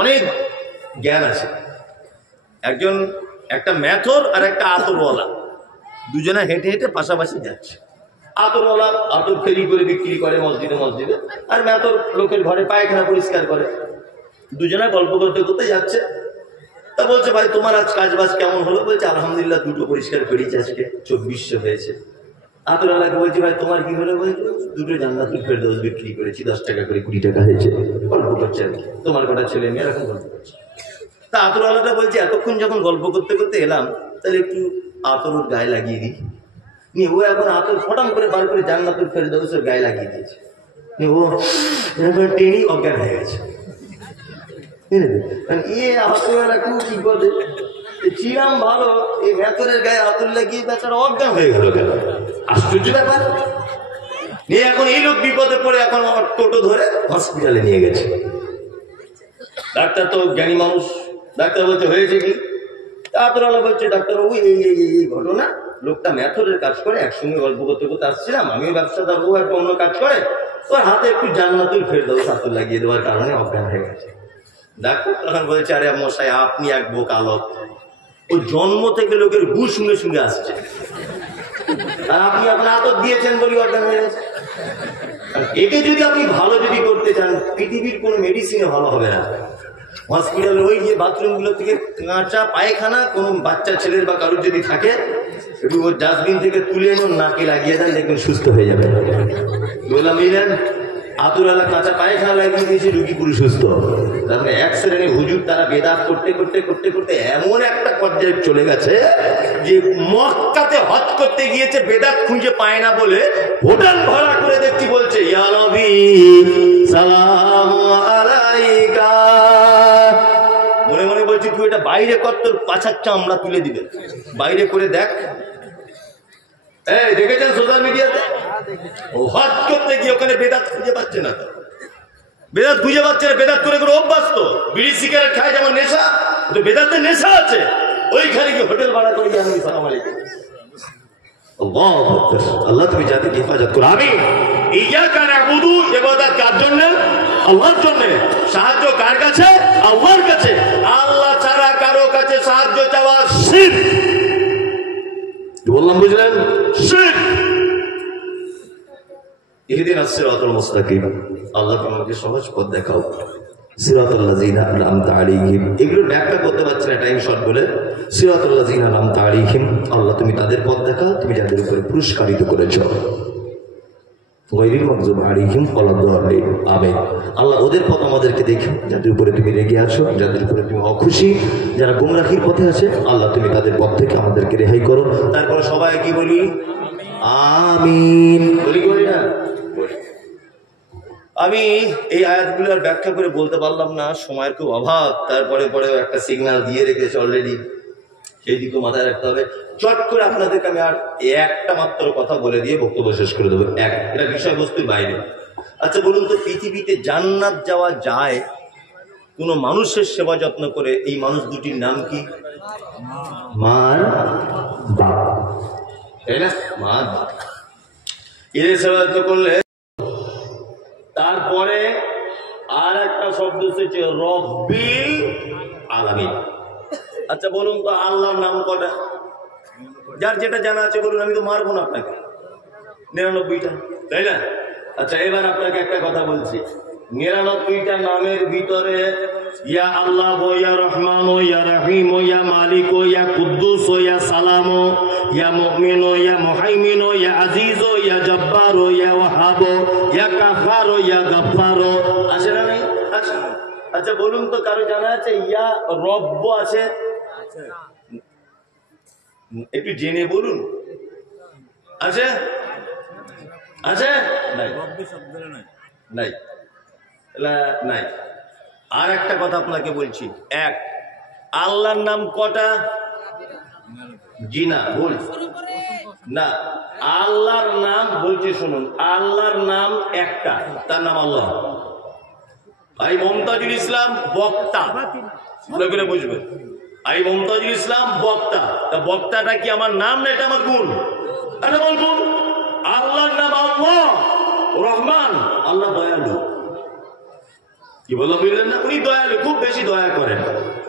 অনেক জ্ঞান আছে। একজন একটা মেথর আর একটা আতরওয়ালা, দুজনে হেঁটে হেঁটে পাশাপাশি যাচ্ছে। আতরওয়ালা আতর ফেরি করে বিক্রি করে মসজিদে মসজিদে, আর মেথর লোকের ঘরে পায়খানা পরিষ্কার করে। দুজনে গল্প করতে করতে যাচ্ছে। তা বলছে, ভাই তোমার আজ কাজ বাজ কেমন হলো? বলছে, আলহামদুলিল্লাহ, দুটো পরিষ্কার করেছি আজকে, 2400 হয়েছে। আতরওয়ালাকে বলছে, ভাই তোমার কি হলো? বলছে, দুটো জান্নাতুল ফেরদৌস বিক্রি করেছি, 10 টাকা করে, 20 টাকা হয়েছে। গল্প করছে আর কি, তোমার কটা ছেলে মেয়ে এরকম গল্প করছে। তা আতরওয়ালাটা বলছে, এতক্ষণ যখন গল্প করতে করতে এলাম, তাহলে একটু আতর ওর গায়ে লাগিয়ে দিই। নিয়ে ও এখন আতর ফটাম করে বার করে জান্নাতুল ফেরদৌসের গায়ে লাগিয়ে দিয়েছে। ও এরকম টেনেই অজ্ঞান হয়ে গেছে। চিরাম ভালো, এই ভেতরের গায়ে আতর লাগিয়ে বেচারা অজ্ঞান হয়ে গেল। কেন? আশ্চর্য ব্যাপার। নিয়ে এখন এই লোক বিপদে পড়ে এখন আমার টোটো ধরে হসপিটালে নিয়ে গেছে। ডাক্তার তো জ্ঞানী মানুষ, ডাক্তার বলছে, হয়েছে কি? আতরওয়ালা বলছে, ডাক্তারবাবু এই ঘটনা, লোকটা মেথরের কাজ করে, একসঙ্গে গল্প করতে করতে আসছিলাম, আমিও ব্যবসাদার, ও একটা অন্য কাজ করে, ওর হাতে একটু জান্নাতুল ফেরদৌস আতর লাগিয়ে দেওয়ার কারণে অজ্ঞান হয়ে গেছে। ডাক্তার তখন বলছে, আরে মশাই, আপনি এক বোকা লোক, ও জন্ম থেকে লোকের গু শুনে শুনে আসছে, আর আপনি আপনার আতর দিয়েছেন বলি অজ্ঞান হয়ে গেছে। একে যদি আপনি ভালো যদি করতে চান, পৃথিবীর কোনো মেডিসিনে ভালো হবে না। হসপিটালে ওই যে বাথরুমগুলো থেকে কাঁচা পায়খানা কোনো বাচ্চা ছেলের বা কারোর যদি থাকে, একটু ওর ডাস্টবিন থেকে তুলে এনে নাকে লাগিয়ে দেন, দেখবেন সুস্থ হয়ে যাবে। বললাম, বুঝলেন, আতরওয়ালা কাঁচা পায়খানা লাগিয়ে দিয়েছে, রুগী পুরো সুস্থ। তারপরে এক শ্রেণীর হুজুর, তারা বেদাত করতে করতে করতে করতে এমন একটা পর্যায়ে চলে গেছে যে মক্কাতে হজ করতে গিয়েছে, বেদাত খুঁজে পায় না বলে হোটেল ভাড়া করে দেখছি, বলছে, ইয়া নবী সালাম আলাইকা। মনে মনে বলছি, তুই এটা বাইরে কর, তোর পাছার চামড়া তুলে দিবে, বাইরে করে দেখ। এই দেখেছেন সোশ্যাল মিডিয়াতে? ও হজ করতে গিয়ে ওখানে বেদাত খুঁজে পাচ্ছে না, বেদাত খুঁজে পাচ্ছে না। বেদাত করে করে অভ্যাস তো, বিড়ি সিগারেট খায় যেমন নেশা, তো বেদাতের নেশা আছে। ওইখানে গিয়ে হোটেল ভাড়া করে গিয়ে আমি সালাম আলাইকুম। আল্লাহ তুমি জাতিকে হেফাজত করো। আমি ইয়াকা না'বুদু, ইবাদত কার জন্য? আল্লাহর জন্য। সাহায্য কার কাছে? আল্লাহর কাছে। আল্লাহ ছাড়া কারো কাছে সাহায্য চাওয়া শিরক। বললাম, বুঝলেন? শিরক। ইহদিনাস সিরাতাল মুস্তাকিম, আল্লাহ তোমাকে সহজ পথ দেখাও। সিরাতাল লাযিনা আন'আমতা আলাইহিম, এগুলো ব্যাখ্যা করতে পারছি না টাইম শর্ট বলে। সিরাতাল লাযিনা আন'আমতা আলাইহিম, আল্লাহ তুমি তাদের পথ দেখাও, তুমি যাদের উপরে পুরস্কারিত করেছো। গায়রিল মাগযুবি আলাইহিম ওয়ালাদ-দাল্লিন, আমিন। আল্লাহ ওদের পথ আমাদেরকে দেখো, যাদের উপরে তুমি রেগে আছো, যাদের উপরে তুমি অখুশি, যারা গুমরাহির পথে আছে, আল্লাহ তুমি তাদের পথ থেকে আমাদেরকে রেহাই করো। তারপরে সবাই কি বলি? আমিন বলি, বলি না? আমি এই আয়াতগুলোর ব্যাখ্যা করে বলতে পারলাম না, সময়ের খুব অভাব। তারপরে পরেও একটা সিগন্যাল দিয়ে রেখেছে অলরেডি, সেই দিকে মাথায় রাখতে হবে। চট করে আপনাদেরকে আমি আর একটা মাত্র কথা বলে দিয়ে বক্তব্য শেষ করে দেবো। এটা বিষয়বস্তুর বাইরে। আচ্ছা বলুন তো, পৃথিবীতে জান্নাত যাওয়া যায় কোন মানুষের সেবা যত্ন করে? এই মানুষ দুটির নাম কি? মার বাবা, তাই না? মার বাবা, এদের সেবা যত্ন করলে। তারপরে আর একটা শব্দ এসেছে, রব্বিল আলামিন। আচ্ছা বলুন তো, আল্লাহর নাম কটা? যার যেটা জানা আছে বলুন, আমি তো মারবো না আপনাকে। 99টা, তাই না? আচ্ছা এবার আপনাকে একটা কথা বলছি, 99টা নামের ভিতরে ইয়া আল্লাহ, ইয়া রহমান, ইয়া রহিম, ইয়া মালিক, ইয়া কুদ্দুস, ইয়া সালাম, ইয়া মুমিন, ইয়া মুহাইমিন, ইয়া আজিজ, ইয়া জব্বার, ইয়া ওয়াহাব, ইয়া কাফার, ইয়া গফফার, আছে না নাই? আচ্ছা আচ্ছা বলুন তো, কারো জানা আছে ইয়া রব্ব আছে? একটু জেনে বলুন, আছে? আছে? নাই, নাই, নাই। আর একটা কথা আপনাকে বলছি, এক, আল্লাহর নাম কটা? জি না, ভুল না। আল্লাহর নাম বলছি, শুনুন, আল্লাহর নাম একটা, তার নাম আল্লাহ। ভাই মমতাজুল ইসলাম বক্তা, করে বুঝবেন। ভাই মমতাজুল ইসলাম বক্তা, তা বক্তাটা কি আমার নাম না এটা আমার গুণ? এটা বলুন। আল্লাহর নাম আল্লাহ রহমান, আল্লাহ দয়ালু। কি বললাম বুঝলেন না? উনি দয়ালু, খুব বেশি দয়া করেন।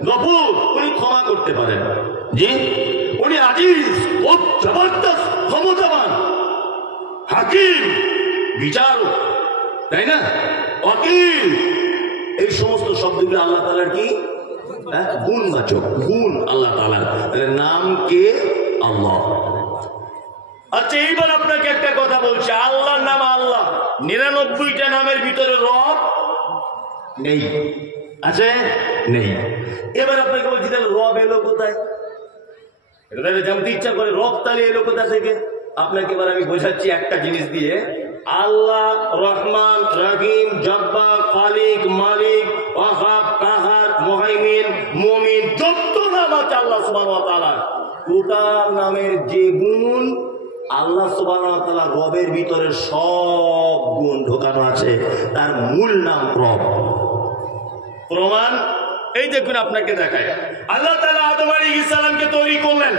গফুর, উনি ক্ষমা করতে পারেন। জি, উনি আজিজ, খুব জবরদস্ত ক্ষমতাবান, হাকিম, বিচারক, তাই না, ওয়াকিল, এই সমস্ত শব্দগুলো আল্লাহ তাআলার কি গুণবাচক, গুণ আল্লাহ তাআলার। নাম কে? আল্লাহ। আচ্ছা, এইবার আপনাকে একটা কথা বলছি, আল্লাহর নাম আল্লাহ, 99টা নামের ভিতরে রব নেই, আছে? নেই। এবার আপনাকে বলছি, তাহলে রব এলো কোথায়? এটা জানতে ইচ্ছা করে, রব তাহলে এলো কোথা থেকে? আপনাকে এবার আমি বোঝাচ্ছি একটা জিনিস দিয়ে। আল্লাহ রহমান, রহিম, জব্বার, খালিক, মালিক, ওয়াহাব, কাহার, মুহাইমিন, মুমিন, যত নাম আছে আল্লাহ সুবহানাহু ওয়া তাআলা, টোটাল নামের যে গুণ, আল্লাহ সুবহানাহু ওয়া তাআলা রবের ভিতরে সব গুণ ঢোকানো আছে। তার মূল নাম রব। প্রমাণ এই দেখুন, আপনাকে দেখায়। আল্লাহ তাআলা আদম আলাইহিস সালামকে তৈরি করলেন,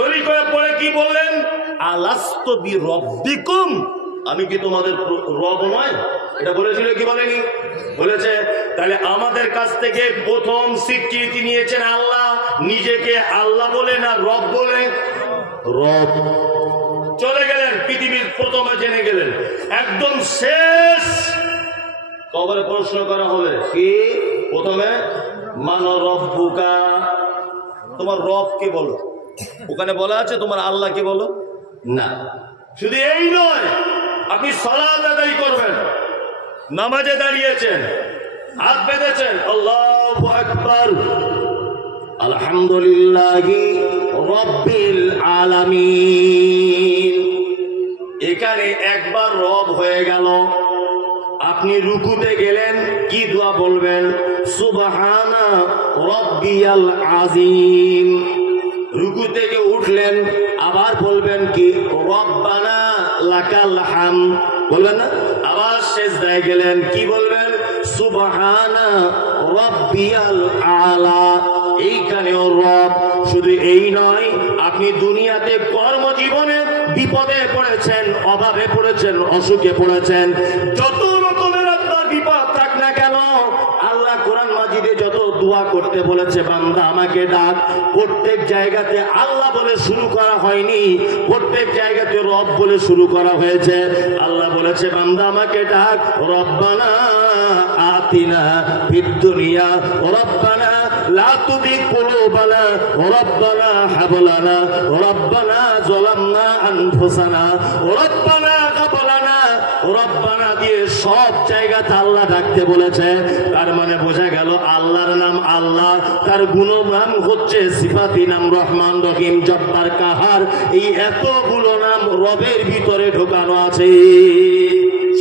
তৈরি করার পরে কি বললেন? আলাস্তু বিরব্বিকুম, আমি কি তোমাদের রব নয়? এটা বলেছিল কি বলেনি? বলেছে। তাহলে আমাদের কাছ থেকে প্রথম স্বীকৃতি নিয়েছেন আল্লাহ, নিজেকে আল্লাহ বলে না রব বলে? রব। চলে গেলেন, পৃথিবীর প্রথমে জেনে গেলেন। একদম শেষ কবরে প্রশ্ন করা হবে কি? প্রথমে মান রব্বুকা, তোমার রব কে বলো? ওখানে বলা আছে তোমার আল্লাহ কে বলো না। শুধু এই নয়, আপনি সালাত আদায় করবেন, নামাজে দাঁড়িয়েছেন, হাত বেঁধেছেন, আল্লাহু আকবার, আলহামদুলিল্লাহি রাব্বিল আলামিন। এখানে একবার রব হয়ে গেল। আপনি রুকুতে গেলেন, কি দোয়া বলবেন? সুবহানা রাব্বিয়াল আযীম। রুকু থেকে উঠলেন, আবার বলবেন কি? রব্বানা লাকাল হামদ, বলবেন না? আবার সিজদায় গেলেন, কি বলবেন? সুবহানা রাব্বিয়াল আলা। এইখানেও রব। শুধু এই নয়, আপনি দুনিয়াতে কর্মজীবনে বিপদে পড়েছেন, অভাবে পড়েছেন, অসুখে পড়েছেন, যত রকমের আপনার বিপদ থাক না কেন, আল্লাহ কোরআন মাজিদে যত দোয়া করতে বলেছে, বান্দা আমাকে ডাক, প্রত্যেক জায়গাতে আল্লাহ বলে শুরু করা হয়নি, প্রত্যেক জায়গাতে রব বলে শুরু করা হয়েছে। আল্লাহ বলেছে, বান্দা আমাকে ডাক, রব্বানা আতিনা ফিদ দুনিয়া রব্বানা লা তুযিগ কুলুবানা রব্বানা হাব লানা রব্বানা যালামনা আনফুসানা রব্বানা হাব লানা রব্বানা দিয়ে সব জায়গাতে আল্লাহ ডাকতে বলেছে। তার মানে বোঝা গেল আল্লাহর নাম আল্লাহ, তার গুণনাম হচ্ছে সিফাতি নাম রহমান, রহিম, জব্বার, কাহার। এই এতগুলো নাম রবের ভিতরে ঢোকানো আছে,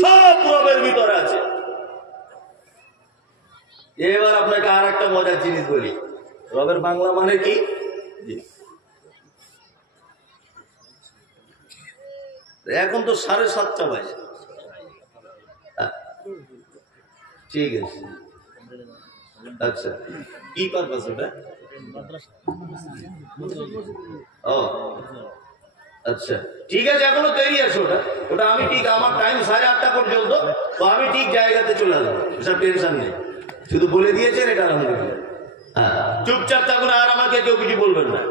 সব রবের ভিতরে আছে। এবার আপনাকে আর একটা মজার জিনিস বলি, রবের বাংলা মানে কি? এখন তো 7:30 বাজে। ঠিক আছে, আচ্ছা, কি পারপাস ওটা? ও আচ্ছা, ঠিক আছে, এখনো দেরি আছে। ওটা ওটা আমি ঠিক, আমার টাইম 8:30 পর্যন্ত, তো আমি ঠিক জায়গাতে চলে আসবো, সব টেনশন নেই। শুধু বলে দিয়েছেন, এটা আলহামদুলিল্লাহ। হ্যাঁ, চুপচাপ থাকুন, আর আমাকে কেউ কিছু বলবেন না।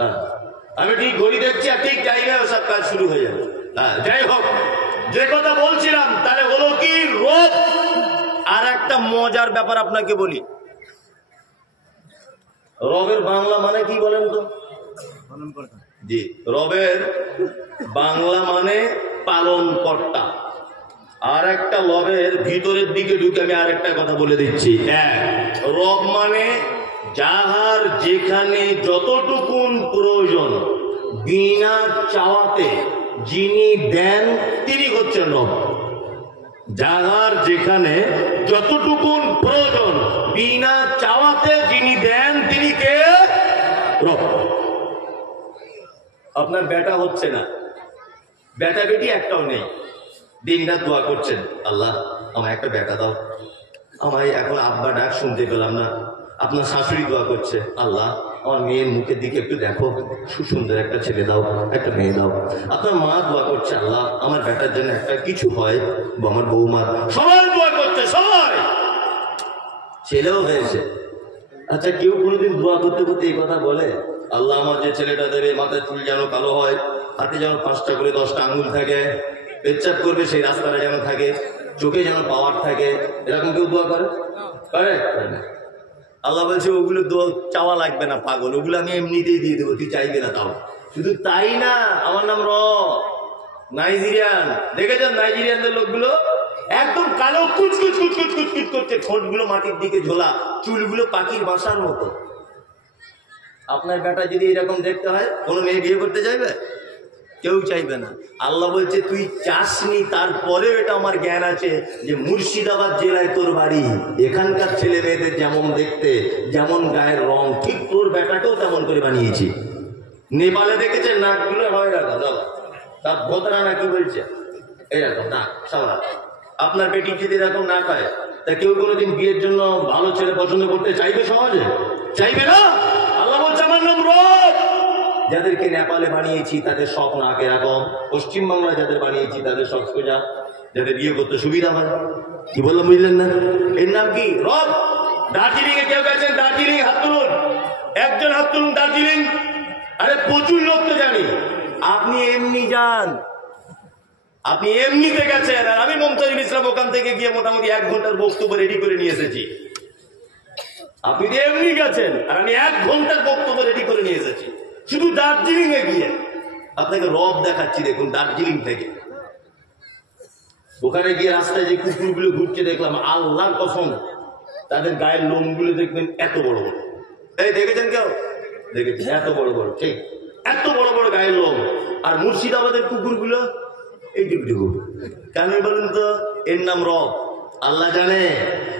হ্যাঁ, আমি ঠিক ঘড়ি দেখছি, আর ঠিক জায়গায় সব কাজ শুরু হয়ে যাবে। হ্যাঁ, যাই হোক, যে কথা বলছিলাম, তাহলে হলো কি রব। আর একটা মজার ব্যাপার আপনাকে বলি, রবের বাংলা মানে কি বলেন তো? জি, রবের বাংলা মানে পালন কর্তা। আর একটা রবের ভিতরের দিকে ঢুকে আমি আর একটা কথা বলে দিচ্ছি। রব মানে যাহার যেখানে যতটুকুন প্রয়োজন বিনা চাওয়াতে যিনি দেন, তিনি হচ্ছেন রব। যাহার যেখানে যতটুকুন প্রয়োজন বিনা চাওয়াতে যিনি দেন, তিনি কে? রব। আপনার বেটা হচ্ছে না, বেটা বেটি একটাও নেই, দিনরাত দোয়া করছেন, আল্লাহ আমায় একটা বেটা দাও, আমায় এখন আব্বা ডাক শুনতে পেলাম না। আপনার শাশুড়ি দোয়া করছে, আল্লাহ আমার মেয়ের মুখের দিকে একটু দেখো, সুন্দর একটা ছেলে দাও, একটা মেয়ে দাও। আপনার মা দোয়া করছে, আল্লাহ আমার বেটার জন্য একটা কিছু হয়, আমার বৌমা, সবাই দোয়া করছে, সবাই। ছেলেও হয়েছে। আচ্ছা, কেউ কোনোদিন দোয়া করতে করতে এই কথা বলে, আল্লাহ আমার যে ছেলেটা দেবে মাথার চুল যেন কালো হয়, হাতে যেন 5টা করে 10টা আঙুল থাকে, পেচ্ছাপ করবে সেই রাস্তাটা যেন থাকে, চোখে যেন পাওয়ার থাকে, এরকম কেউ দোয়া করে? পারে? আল্লাহ বলছে ওগুলো দোয়া চাওয়া লাগবে না পাগল, ওগুলো আমি এমনিতেই দিয়ে দেবো, তুই চাইবে না। তাও শুধু তাই না, আমার নাম নাইজেরিয়ান, দেখেছেন নাইজেরিয়ানদের লোকগুলো একদম কালো কুচকুচ কুচকুচ কুচকুচ করছে, ঠোঁটগুলো মাটির দিকে ঝোলা, চুলগুলো পাখির বাসার মতো। আপনার বেটা যদি এরকম দেখতে হয়, কোনো মেয়ে বিয়ে করতে চাইবে? কেউ চাইবে না। আল্লাহ বলছে তুই চাসনি, তারপরেও এটা আমার জ্ঞান আছে যে মুর্শিদাবাদ জেলায় তোর বাড়ি, এখানকার ছেলে মেয়েদের যেমন দেখতে, যেমন গায়ের রং, ঠিক তোর বেটাকেও তেমন করে বানিয়েছি। নেপালে দেখেছেন নাকগুলো হয় রাখা, তার ভোতরা না কি বলছে এরকম না সারা। আপনার বেটি যদি এরকম না খায়, তা কেউ কোনোদিন বিয়ের জন্য ভালো ছেলে পছন্দ করতে চাইবে? সমাজে চাইবে না। আল্লাহ বলছে আমার নাম রব। যাদেরকে নেপালে বানিয়েছি তাদের সব নাক এরকম, পশ্চিমবাংলায় যাদের বানিয়েছি তাদের সব সোজা, যাদের বিয়ে করতে সুবিধা হয়। কি বললাম বুঝলেন না? এর নাম কি? রব। দার্জিলিং এ কেউ গেছেন? দার্জিলিং হাত তুলুন, একজন হাত তুলুন। দার্জিলিং, আরে প্রচুর লোক তো জানি। আপনি এমনি যান, আপনি এমনিতে গেছেন, আর আমি মমতাজুল ইসলাম ওখান থেকে গিয়ে মোটামুটি 1 ঘন্টার বক্তব্য রেডি করে নিয়ে এসেছি। আপনি এমনি গেছেন, আর আমি 1 ঘন্টার বক্তব্য রেডি করে নিয়ে এসেছি শুধু দার্জিলিং এ গিয়ে। আপনাকে রব দেখাচ্ছি, দেখুন দার্জিলিং থেকে। ওখানে গিয়ে রাস্তায় যে কুকুরগুলো ঘুরছে দেখলাম, আল্লাহর কসম তাদের গায়ের লোমগুলো দেখবেন এত বড় বড়। এই দেখেছেন কেউ? দেখেছেন? এত বড় বড়, ঠিক এত বড় বড় গায়ের লোম। আর মুর্শিদাবাদের কুকুরগুলো এইটুকু। কেন বলুন তো? এর নাম রব। আল্লাহ জানে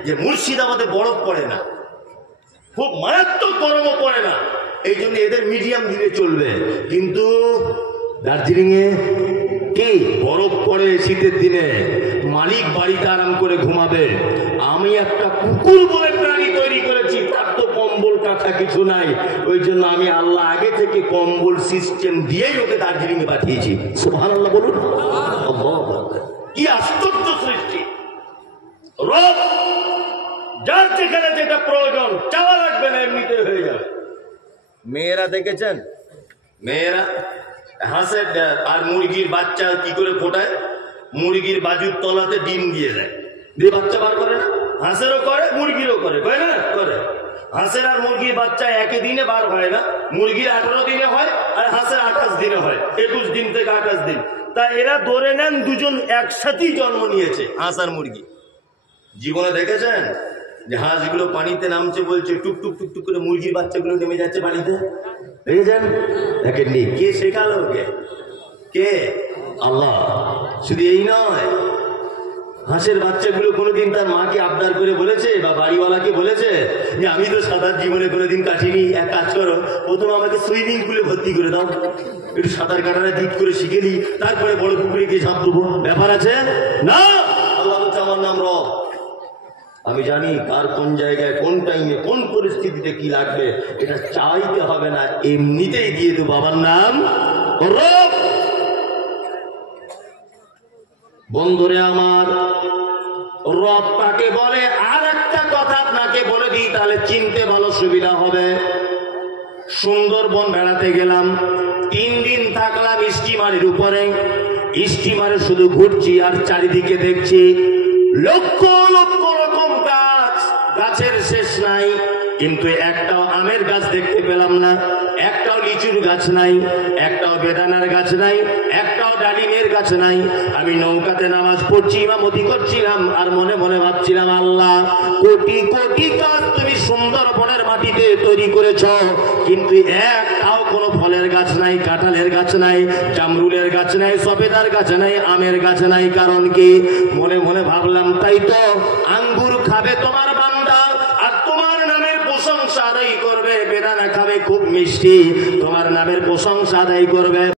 যে মুর্শিদাবাদে বরফ পড়ে না, খুব মারাত্মক গরমও পড়ে না, এই জন্য এদের মিডিয়াম দিলে চলবে। কিন্তু দার্জিলিং এ কি বরফ পড়ে শীতের দিনে, মালিক বাড়িতে আরাম করে ঘুমাবে। আমি একটা কুকুর বলে প্রাণী তৈরি করেছি, তার তো কম্বল কাঁথা কিছু নাই, ওই জন্য আমি আল্লাহ আগে থেকে কম্বল সিস্টেম দিয়েই ওকে দার্জিলিং এ পাঠিয়েছি। সুবহানাল্লাহ বলুন। কি আশ্চর্য সৃষ্টি! রব যার যেখানে যেটা প্রয়োজন চাওয়া লাগবে না, এমনিতে হয়ে যাবে। মেয়েরা দেখেছেন? মেয়েরা হাঁসের আর মুরগির বাচ্চা কি করে ফোটায়? মুরগির বাজুর তলাতে ডিম দিয়ে দেয়, দিয়ে বাচ্চা বার করে না? হাঁসেরও করে, মুরগিরও করে, না করে। হাঁসের আর মুরগির বাচ্চা একই দিনে বার হয় না, মুরগির 18 দিনে হয়, আর হাঁসের 28 দিনে হয়, 21 দিন থেকে 28 দিন। তা এরা ধরে নেন দুজন একসাথেই জন্ম নিয়েছে, হাঁস আর মুরগি। জীবনে দেখেছেন যে হাঁসগুলো পানিতে নামছে, বলছে টুকটুক টুকটুক করে মুরগির বাচ্চাগুলো নেমে যাচ্ছে পানিতে? দেখেছেন? দেখেননি? কে শেখালো? কে? আল্লাহ। শুধু এই নয়, হাঁসের বাচ্চাগুলো কোনোদিন তার মাকে আবদার করে বলেছে বা বাড়িওয়ালাকে বলেছে যে আমি তো সাঁতার জীবনে কোনোদিন কাটিনি, এক কাজ করো, প্রথম আমাকে সুইমিং পুলে ভর্তি করে দাও, একটু সাঁতার কাটাটা ঠিক করে শিখে নি, তারপরে বড় পুকুরে গিয়ে ঝাঁপ দেবো। ব্যাপার আছে না। আল্লাহ বলছে আমার নাম রব। আমি জানি কার কোন জায়গায়, কোন টাইমে, কোন পরিস্থিতিতে কি লাগবে, এটা চাইতে হবে না, এমনিতেই দিয়ে দেবো। আমার নাম রব। বন্ধুরে আমার, রব তাকে বলে। আর একটা কথা আপনাকে বলে দিই, তাহলে চিনতে ভালো সুবিধা হবে। সুন্দরবন বেড়াতে গেলাম, 3 দিন থাকলাম স্টিমারের উপরে। স্টিমারে শুধু ঘুরছি আর চারিদিকে দেখছি লক্ষ লক্ষ রকম গাছ, গাছের শেষ নাই, কিন্তু একটাও আমের গাছ দেখতে পেলাম না, একটাও লিচুর গাছ নাই, একটাও বেদানার গাছ নাই, একটাও ডালিমের গাছ নাই। আমি নৌকাতে নামাজ পড়ছি, ইমামতি করছিলাম, আর মনে মনে ভাবছিলাম, আল্লাহ কোটি কোটি গাছ তুমি সুন্দরবনের মাটিতে তৈরি করেছ, কিন্তু একটাও কোনো ফলের গাছ নাই, কাঁঠালের গাছ নাই, জামরুলের গাছ নাই, সবেদার গাছ নাই, আমের গাছ নাই। কারণ কি? মনে মনে ভাবলাম, তাই তো আঙ্গুর খাবে তোমার বান্দা, আর তোমার নামের প্রশংসা আদায় করবে। বেদানা খাবে খুব মিষ্টি, তোমার নামের প্রশংসা আদায় করবে।